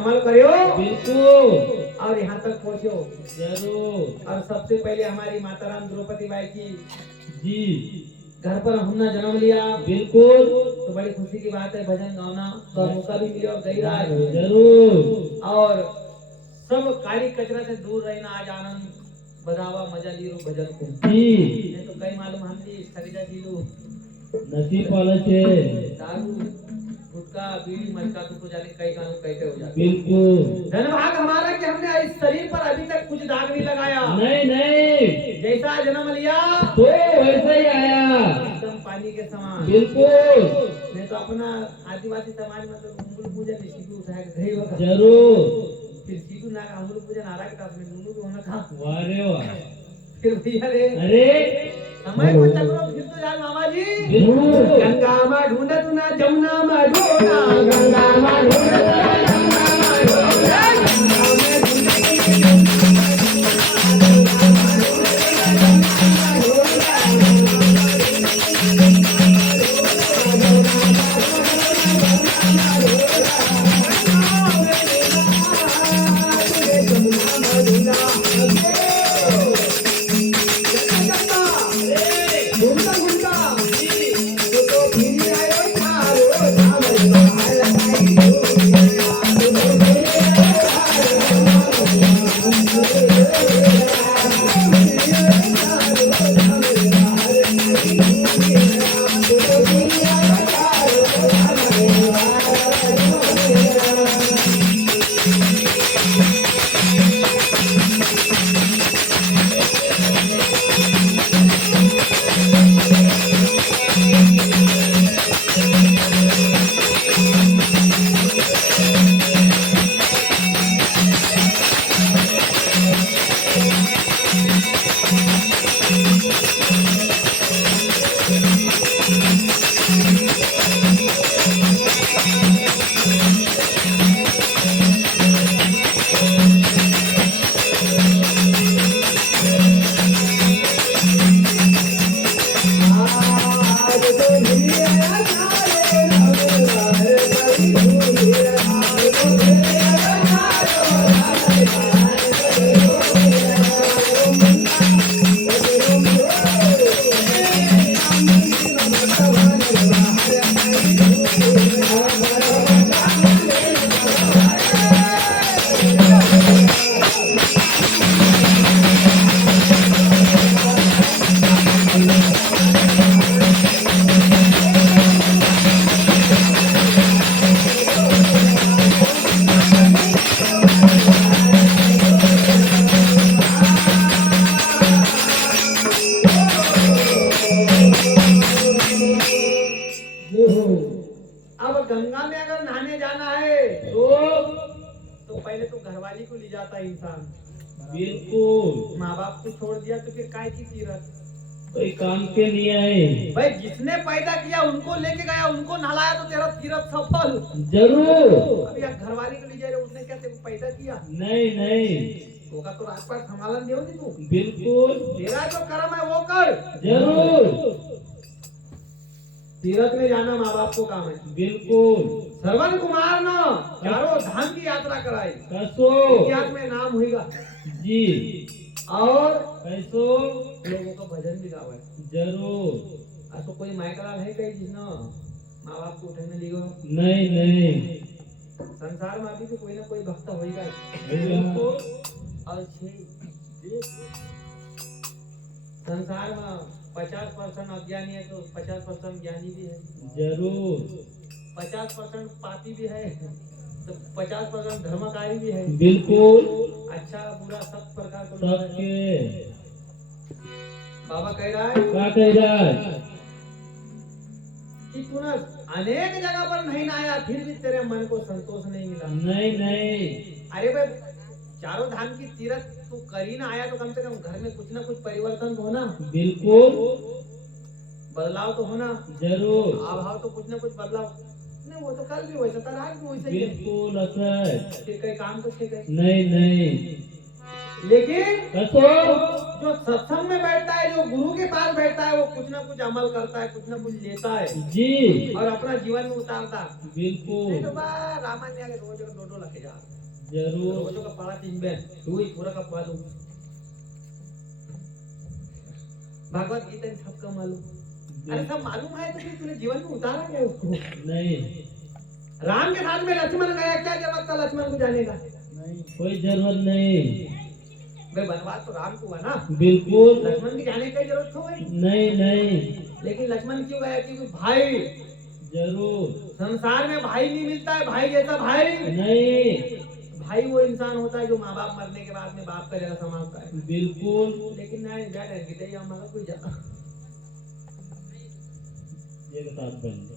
अमल करो बिल्कुल और यहाँ तक पहुँचो। जरूर और सबसे पहले हमारी माता राम द्रौपदी बाई की जी घर पर हमने जन्म लिया, बिल्कुल तो बड़ी खुशी की बात है। भजन गाना तो मौका भी मिले और गई रहा है। जरूर और सब काली कचरा से दूर रहना, आज आनंद बधावा मजा ली रो भजन को। जी नहीं तो कई मालूम हम जी खरीदा जी लो नसीब वाला छे दारू गुटखा बीड़ी मटका तो जाने कई कानून कैसे हो जाते। बिल्कुल धन्यवाद हमारा कि हमने इस शरीर पर अभी तक कुछ दाग नहीं लगाया। नहीं जैसा जन्म लिया तो वैसा ही आया एकदम पानी के समान। बिल्कुल नहीं तो अपना आदिवासी समाज में तो उंगल पूजन सीधू उठाए गई होगा। जरूर फिर सीधू ना उंगल पूजन आ रहा के साथ में दोनों भी होना था। वाह रे वाह फिर भैया रे अरे समय को चक्रो फिर तो यार मामा जी बिल्कुल गंगा मा ढूंढत ना जमुना मा ढूंढा गंगा मा ढूंढत ना जमुना मा ढूंढा गंगा में ढूंढत अब गंगा में अगर नहाने जाना है तो पहले तो घरवाली को ले जाता है इंसान। बिल्कुल माँ बाप को छोड़ दिया तो फिर काय की तीरथ। कोई काम के लिए आए भाई जिसने पैदा किया उनको लेके गया, उनको नहलाया तो तेरा तीरथ सफल। जरूर अब यार घरवाली को ले जा रहे, उसने क्या तेरे को पैदा किया? नहीं होगा तो राजपाट संभालन दे तू। बिल्कुल तेरा जो कर्म है वो कर। जरूर तीरथ में जाना माँ बाप को काम है। बिल्कुल श्रवण कुमार न चारों धाम की यात्रा कराई, कसो इतिहास में नाम होगा जी और कैसो लोगों का भजन भी गावा है। जरूर तो कोई मायकलाल है कहीं जिसने माँ बाप को उठाने लियो? नहीं संसार में अभी तो कोई ना कोई भक्त होगा। बिल्कुल और संसार में 50% अज्ञानी है तो 50% ज्ञानी भी है। जरूर 50% पापी भी है तो 50% धर्मकारी भी है। बिल्कुल अच्छा बुरा सब प्रकार का सबके बाबा कह रहा है क्या कह रहा है कि तूने अनेक जगह पर नहीं नहाया फिर भी तेरे मन को संतोष नहीं मिला। नहीं अरे भाई चारों धाम की तीरथ तू कर ही ना आया तो कम से कम घर में कुछ ना कुछ परिवर्तन तो होना। बिल्कुल बदलाव तो होना जरूर अभाव तो कुछ ना कुछ बदलाव नहीं। वो तो कल भी वैसा था, आज भी वैसा ही है। बिल्कुल असर फिर कई काम तो छे गए नहीं लेकिन कसो जो सत्संग में बैठता है, जो गुरु के पास बैठता है, वो कुछ ना कुछ अमल करता है, कुछ ना कुछ लेता है जी और अपना जीवन में उतारता। नहीं बिल्कुल तो बा रामान्य आगे रोज का दो लगे जा, जरूर रोजों का पड़ा तीन बहन तू ही पूरा का पालू। भगवत गीता में सबका मालूम, अरे सब मालूम है तो फिर तूने जीवन में उतारा क्या उसको? नहीं राम के साथ में लक्ष्मण गया, क्या जरूरत था लक्ष्मण को जाने का? कोई जरूरत नहीं। भाई बनवास तो राम को हुआ ना, बिल्कुल लक्ष्मण की जाने की जरूरत हो भाई। नहीं लेकिन लक्ष्मण क्यों गया? क्योंकि भाई, जरूर संसार में भाई नहीं मिलता है, भाई जैसा भाई नहीं। भाई वो इंसान होता है जो माँ बाप मरने के बाद में बाप का जगह संभालता है। बिल्कुल लेकिन नहीं बैठ है कि हमारा कोई जा ये साथ बन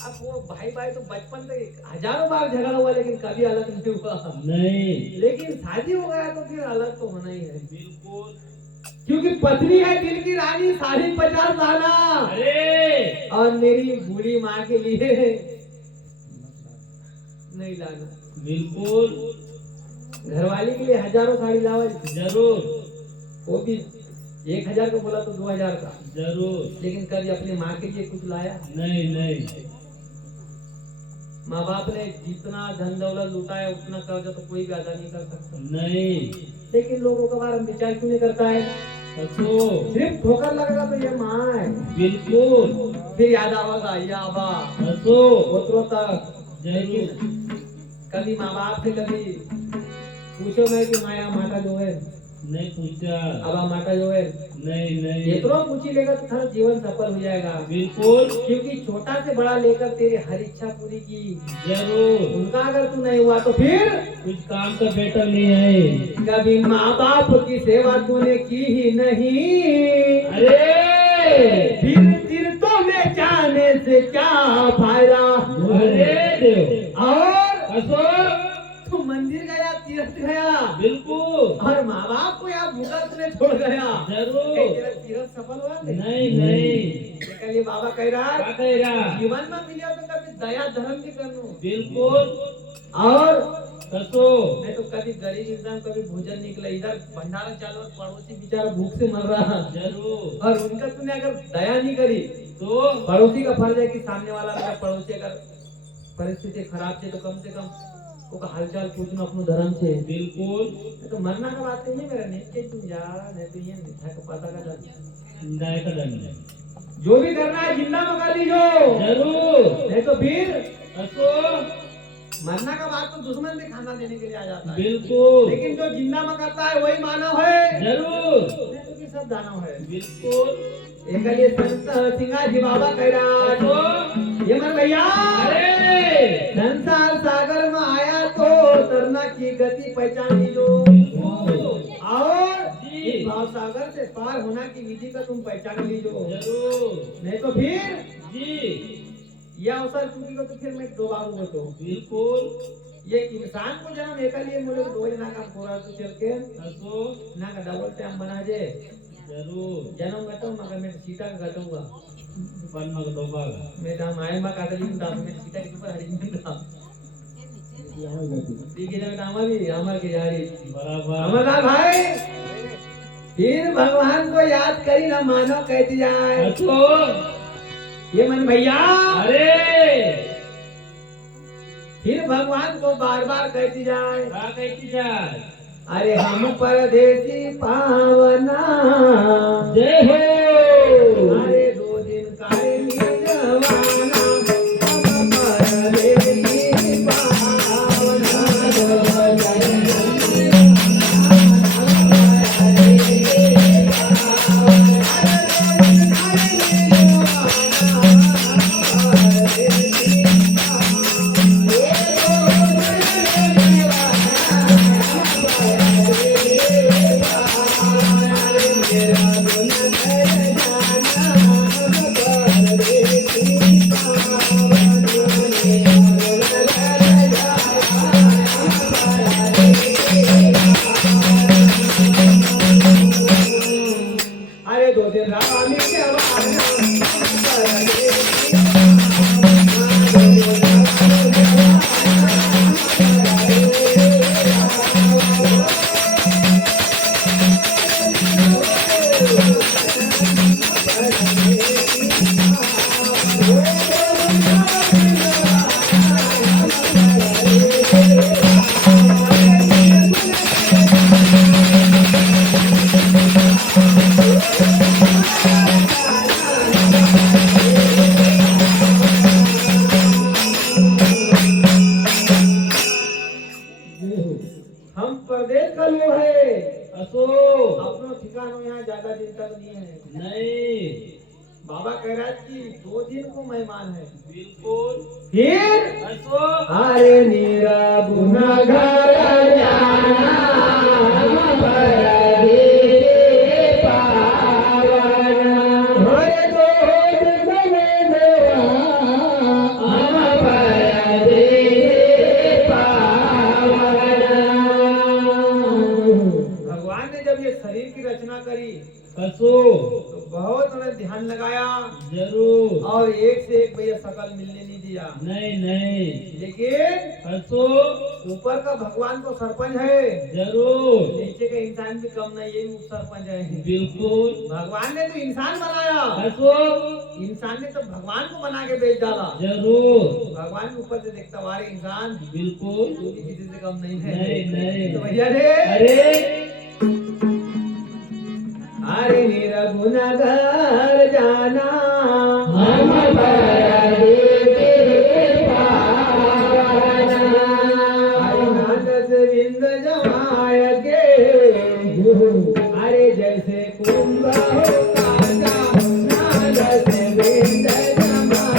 अब वो भाई भाई तो बचपन से हजारों बार झगड़ा हुआ लेकिन कभी अलग नहीं हुआ। नहीं लेकिन शादी हो गया तो फिर अलग तो होना ही है, बिल्कुल क्योंकि पत्नी है दिल की रानी, 50 लाना अरे और मेरी बूढ़ी माँ के लिए नहीं लाना। बिल्कुल घरवाली के लिए हजारों साड़ी लावा, जरूर वो भी 1000 का बोला तो 2000 का, जरूर लेकिन कभी अपनी माँ के लिए कुछ लाया? नहीं माँ बाप ने जितना धन दौलत लूटा है उतना कर्जा तो कोई भी अदा नहीं कर सकता। नहीं लेकिन लोगों का बारे में विचार क्यों नहीं करता है? कसो सिर्फ ठोकर लगेगा तो ये माँ है, बिल्कुल फिर याद आवेगा ये आबा कसो पुत्रों तक। जरूर कभी माँ बाप से कभी पूछो मैं कि माया माता जो है, नहीं पूछा अबा माता जो है, नहीं इतना पूछी लेगा तो थारा जीवन सफल हो जाएगा। बिल्कुल क्योंकि छोटा से बड़ा लेकर तेरी हर इच्छा पूरी की, जरूर उनका अगर तू नहीं हुआ तो फिर कुछ काम का बेटर नहीं है। कभी माँ बाप की सेवा तूने की ही नहीं, अरे फिर तीर्थों में जाने से क्या फायदा? अरे देव और कसो तू मंदिर गया, तीर्थ गया बिल्कुल और माँ बाप को यहाँ भूखा तूने छोड़ गया, जरूर कहीं तेरा तीर्थ सफल हुआ? नहीं कल बाबा कह रहा क्या कह रहा जीवन में मिले तो कभी दया धर्म भी करनो, बिल्कुल और कसो नहीं तो कभी गरीब इंसान कभी भोजन निकला, इधर भंडारा चालू और पड़ोसी बेचारा भूख से मर रहा, जरूर और उनका तूने अगर दया नहीं करी तो पड़ोसी का फर्ज है कि सामने वाला मेरा पड़ोसी अगर परिस्थिति खराब है तो कम से कम उसका हालचाल पूछना अपने धर्म से। बिल्कुल तो मरना का बात नहीं है मेरा, नहीं के तुम जा नहीं तो ये मिठा का पता का दर्द न्याय का दंड जो भी करना है जिंदा मका लीजो, जरूर नहीं तो फिर कसो मरना का बात तो दुश्मन भी खाना देने के लिए आ जाता है, बिल्कुल लेकिन जो जिंदा मकाता है वही मानव है, जरूर नहीं तो फिर सब दानव है। बिल्कुल एक लिए संत सिंगाजी बाबा कह रहा कसो ये मन भैया अरे संसार सागर में आया तो तरना की गति पहचान लीजो, और जी इस भाव सागर से पार होना की विधि का तुम पहचान लीजो, जरूर नहीं तो फिर जी यह अवसर चुकी तो फिर मैं दोबारूंगा। तो बिल्कुल ये इंसान को जन्म एक लिए मुझे रोज ना काम पूरा तो चल के कसो ना का डबल टाइम बना जे जरूर जन्म घटो मगर मैं सीता का घटूंगा, पण मग दोबारा मैं दाम आए मा काटली दाम मैं सीता के ऊपर हरी नहीं दाम ठीक है ना हमारी हमार के यारी बराबर अमरनाथ भाई, फिर भगवान को याद करी ना मानो कहती जाए कसो ये मन भैया, अरे फिर भगवान को बार बार कहती जाए क्या कहती जाए अरे हम परदेसी पावना, जय हो अरे 2 दिन काले जवाना, हम परदेसी पावना, मेरा परदेश का लोग है, असो अपनो ठिकानो यहाँ ज्यादा दिन तक नहीं है। नहीं बाबा कह रहा है कि 2 दिन को मेहमान है। बिल्कुल फिर असो अरे मेरा गुनाहगार जाना परदेश पावना। अरे दो दिन देवा हम परदेश पावना। भगवान ने जब ये शरीर की रचना करी असो तो बहुत उन्हें ध्यान लगाया जरूर और एक से एक भैया शकल मिलने नहीं दिया। नहीं नहीं लेकिन असो ऊपर का भगवान तो सरपंच है, जरूर नीचे का इंसान भी कम नहीं, ये भी उप सरपंच है। बिल्कुल भगवान ने तो इंसान बनाया, असो इंसान ने तो भगवान को बना के बेच डाला। जरूर भगवान ऊपर से देखता वारे इंसान बिल्कुल तू भी किसी से कम नहीं है। नहीं नहीं तो भैया रे अरे अरे मेरा गुनाहगार जाना हम परदेश पावना। अरे नादस बिंद जमाय के अरे जैसे कुंभ हो काजा नादस बिंद जमाय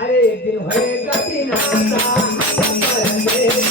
अरे एक दिन होएगा कि नाता हम परदेश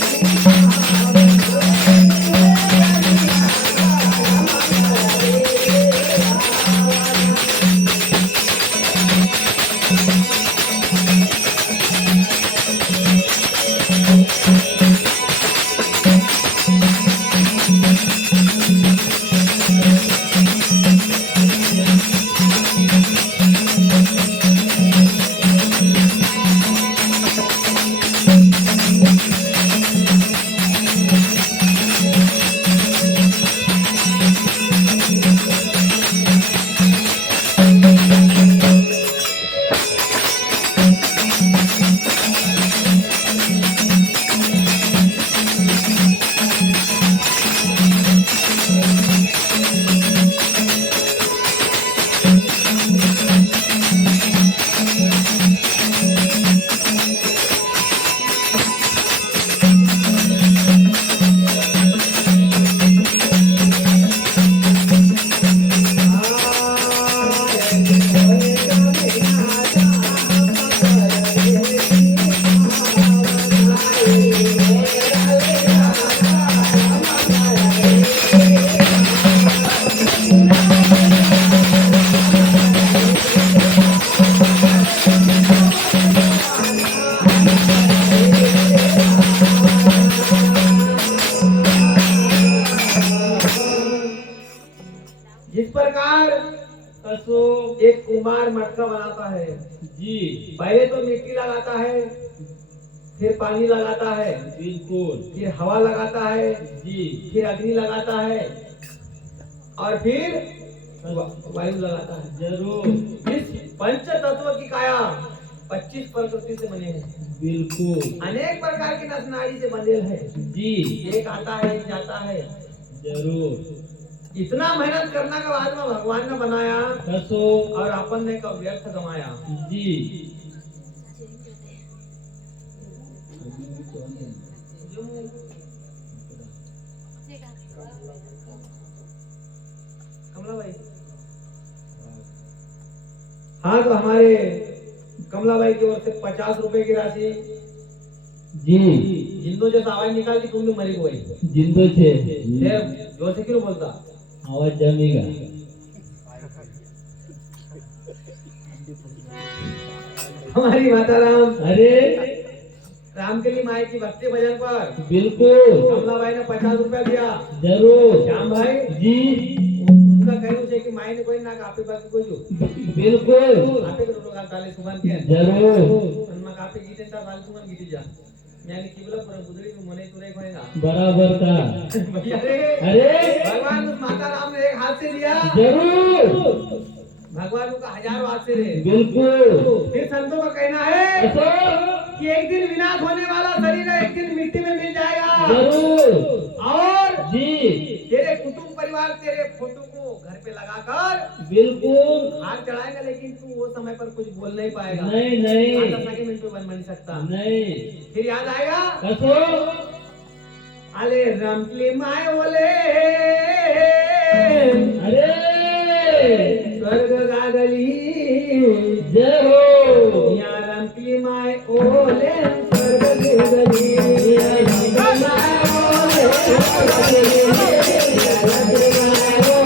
जिस प्रकार असो एक कुम्हार मटका बनाता है, जी पहले तो मिट्टी लगाता है, फिर पानी लगाता है, बिल्कुल फिर हवा लगाता है, जी फिर अग्नि लगाता है और फिर वायु लगाता है। जरूर इस पंच तत्व की काया 25 प्रकृति से बने हैं, बिल्कुल अनेक प्रकार की नस नाड़ी से बंधे हैं। जी एक आता है एक जाता है। जरूर इतना मेहनत करना के बाद में भगवान ने बनाया असो और अपन ने कब व्यर्थ गमाया। जी कमला भाई, हाँ तो हमारे कमला भाई की ओर से 50 रुपए की राशि। जी जिंदो जैसा आवाज निकाल के तुम भी मरी हुई। जिंदो छे जोर से क्यों बोलता? आवाज जमेगा हमारी माता राम अरे रामकली माई की भक्ति भजन पर बिल्कुल कमलाबाई ने 50 रुपया दिया। जरूर श्याम भाई जी उनका कहना है कि माई ने कोई ना कापी बाकी कोई जो बिल्कुल आपे को लोग काले सुबह के जरूर उनमा कापी गीते ता बाल सुमन गीती जा यानी किबला पर बुदड़ी में मने तुरे कोएगा बराबर का भैया रे अरे भगवान उस माता राम ने एक हाथ से दिया जरूर भगवान का 1000 हाथ से दे। बिल्कुल फिर संतों का कहना है ऐसा कि एक दिन विनाश होने वाला शरीर एक दिन मिट्टी में मिल जाएगा जरूर और जी तेरे कुटुंब परिवार तेरे फोटो को घर पे लगाकर बिल्कुल हाथ चढ़ाएगा लेकिन तू वो समय पर कुछ बोल नहीं पाएगा। नहीं नहीं आधा सेकंड पे बन सकता नहीं फिर याद आएगा कसो अरे रमकली माए बोले अरे स्वर्ग गागली जय हो या रमकली माए ओले स्वर्ग गागली या रमकली माए ओले स्वर्ग गागली या रमकली माए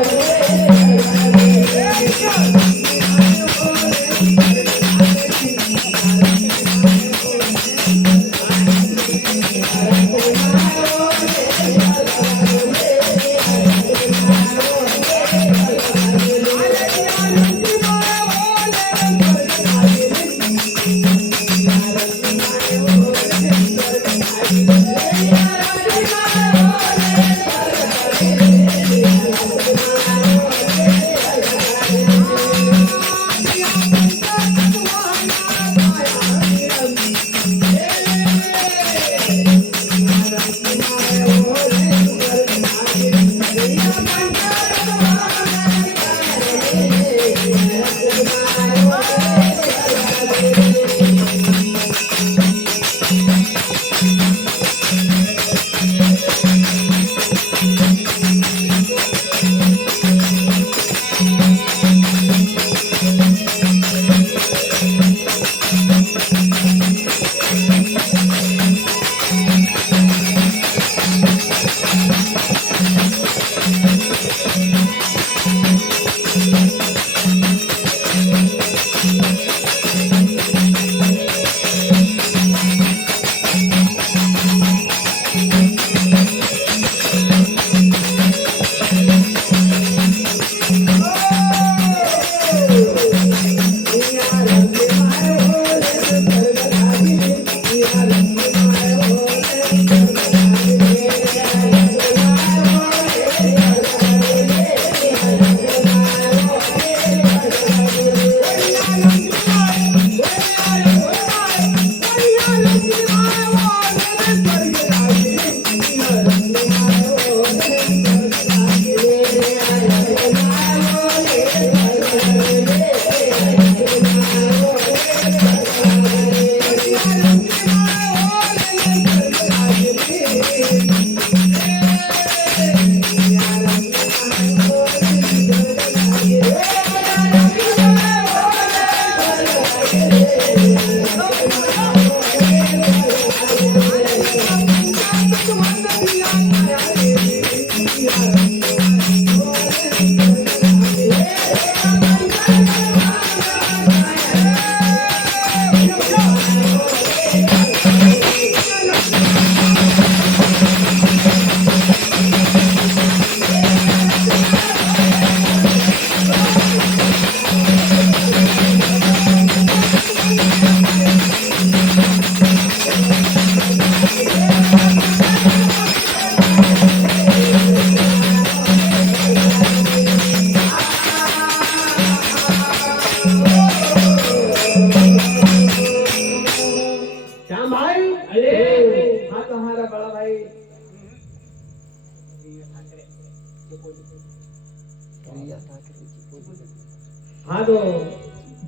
हाँ तो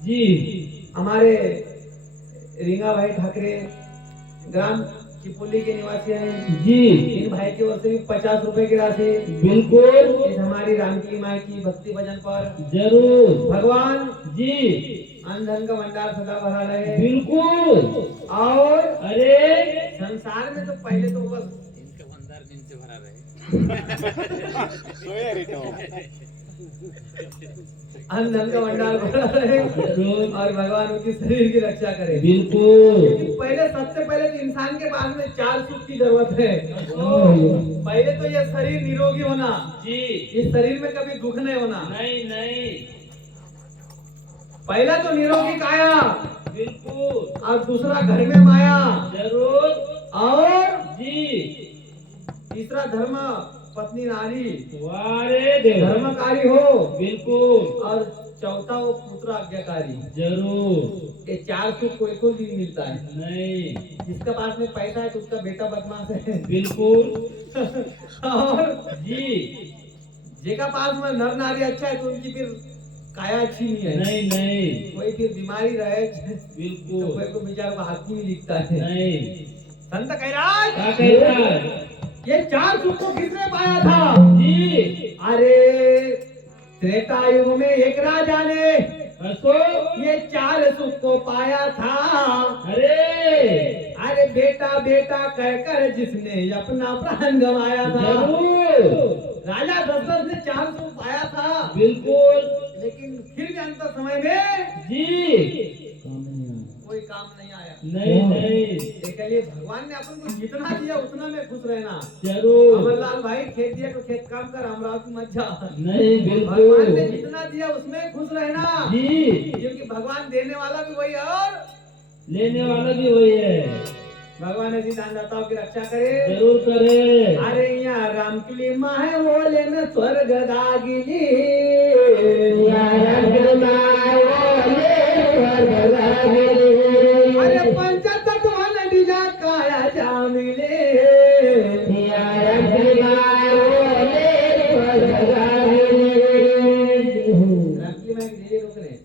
जी हमारे रींगा भाई ठाकरे ग्राम चिपोली के निवासी हैं। जी इन भाई की ओर से भी 50 रुपए की राशि बिल्कुल इस हमारी रामकली माई की भक्ति भजन पर जरूर भगवान जी अन्न धन का भंडार सदा भरा रहे। बिल्कुल और अरे संसार में तो पहले तो बस अन्न धन का भंडार भरा रहे जरूर। और भगवान उनकी शरीर की रक्षा करे। बिल्कुल। पहले सबसे पहले तो इंसान के पास में 4 सुख की जरूरत है। पहले तो ये शरीर निरोगी होना, जी। इस शरीर में कभी दुख नहीं होना। नहीं नहीं। पहला तो निरोगी काया बिल्कुल। और दूसरा घर में माया जरूर। और जी। तीसरा धर्म पत्नी नारी वारे देव। धर्मकारी हो। बिल्कुल। और चौथा वो पुत्र आज्ञाकारी। जरूर। ये 4 सुख कोई को भी मिलता है नहीं। जिसके पास में पैसा है तो उसका बेटा बदमाश है। बिल्कुल। और जी। जिसका पास में नर नारी अच्छा है तो उनकी फिर काया अच्छी नहीं है। नहीं नहीं। कोई फिर बीमारी रहे तो बिल्कुल। कोई को बेचारा हाथी में लिखता है। नहीं। संत कैराज क्या कहता है? ये 4 सुख को किसने पाया था? जी। अरे त्रेता युग में एक राजा ने अशोक। ये 4 सुख को पाया था। अरे अरे बेटा बेटा कहकर जिसने अपना प्राण गंवाया था। जरूर। राजा दशरथ ने 4 सुख पाया था। बिल्कुल। लेकिन फिर भी अंत समय में जी। कोई काम नहीं आया। नहीं नहीं। इसके लिए भगवान ने अपन को जितना दिया उतना में खुश रहना। जरूर। अमरलाल भाई खेत दिया तो खेत काम कर, अमरावती मत जा। नहीं भगवान ने बिल्कुल। जितना दिया उसमें खुश रहना। जी। क्योंकि भगवान देने वाला भी वही है और लेने वाला भी वही है। भगवान ऐसी दानदाताओं की रक्षा करे। जरूर करे। अरे यहाँ रामकली माहे बोले न स्वर्ग दागिनी। अरे पंचतत्व नदीजा काया जामिले। रामकली माहे के लिए रोक रहे।